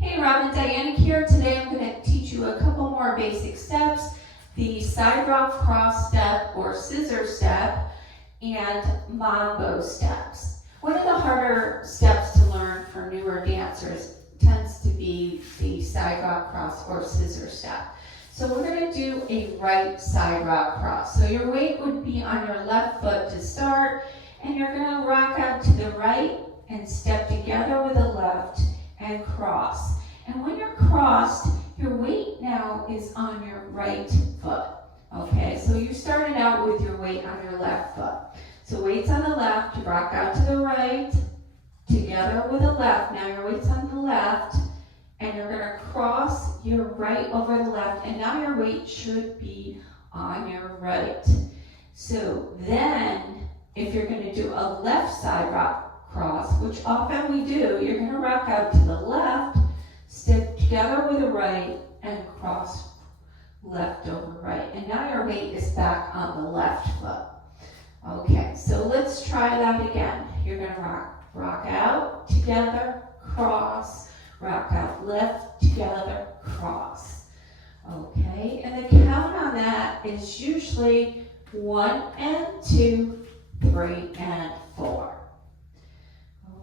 Hey, Robin, Dyanick here. Today I'm going to teach you a couple more basic steps. The side rock cross step or scissor step and Mambo steps. One of the harder steps to learn for newer dancers tends to be the side rock cross or scissor step. So we're going to do a right side rock cross. So your weight would be on your left foot to start, and you're going to rock out to the right and step together with the left and cross. And when you're crossed, your weight now is on your right foot. Okay, so you started out with your weight on your left foot. So weight's on the left, you rock out to the right, together with the left. Now your weight's on the left, and you're going to cross your right over the left, and now your weight should be on your right. So then, if you're going to do a left side rock cross, which often we do, you're going to rock out to the left, step together with the right, and cross left over right. And now your weight is back on the left foot. Okay, so let's try that again. You're going to rock out, together, cross, rock out left, together, cross. Okay, and the count on that is usually 1 and 2, 3 and 4.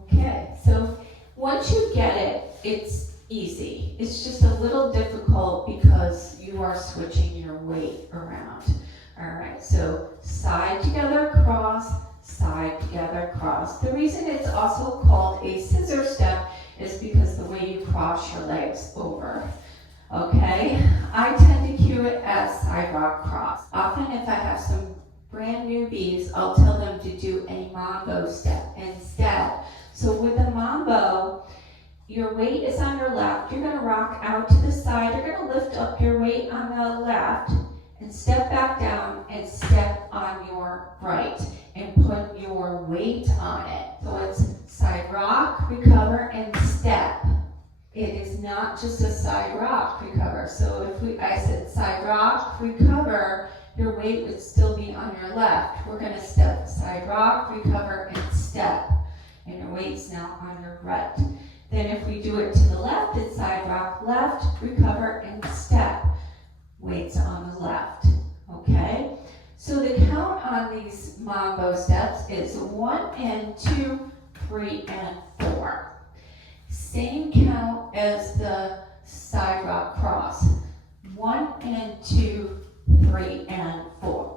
Okay, so once you get it, it's easy. It's just a little difficult because you are switching your weight around. All right, so side together, cross, side together, cross. The reason it's also called a scissor step is because the way you cross your legs over. Okay, I tend to cue it as side rock cross. Often if I have some brand newbies, I'll tell them to do a Mambo step instead. So with the Mambo, your weight is on your left. You're going to rock out to the side. You're going to lift up your weight on the left and step back down and step on your right and put your weight on it. So it's side rock, recover, and step. It is not just a side rock, recover. So if I said side rock, recover, your weight would still be on your left. We're going to step side rock, recover, and step. And your weight's now on your right. Then if we do it to the left, it's side rock, left, recover, and step. Weight's on the left. Okay? So the count on these Mambo steps is 1 and 2, 3 and 4. Same count as the side rock cross. 1 and 2, 3 and 4.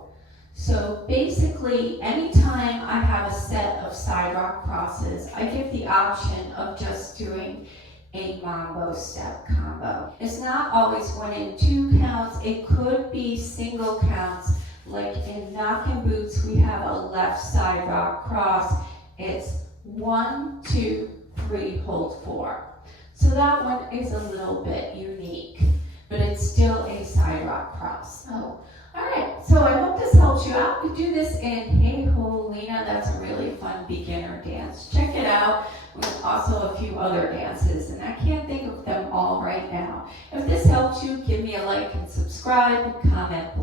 So basically, anytime I have a set of side rock crosses, I give the option of just doing a Mambo step combo. It's not always 1 and 2 counts. It could be single counts. Like in knockin' boots, we have a left side rock cross. It's 1, 2, 3, hold 4. So that one is a little bit unique, but it's still a side rock cross. So, all right, so I hope this helps you out. We do this in Hey Ho Lena. That's a really fun beginner dance. Check it out. We have also a few other dances, and I can't think of them all right now. If this helped you, give me a like and subscribe and comment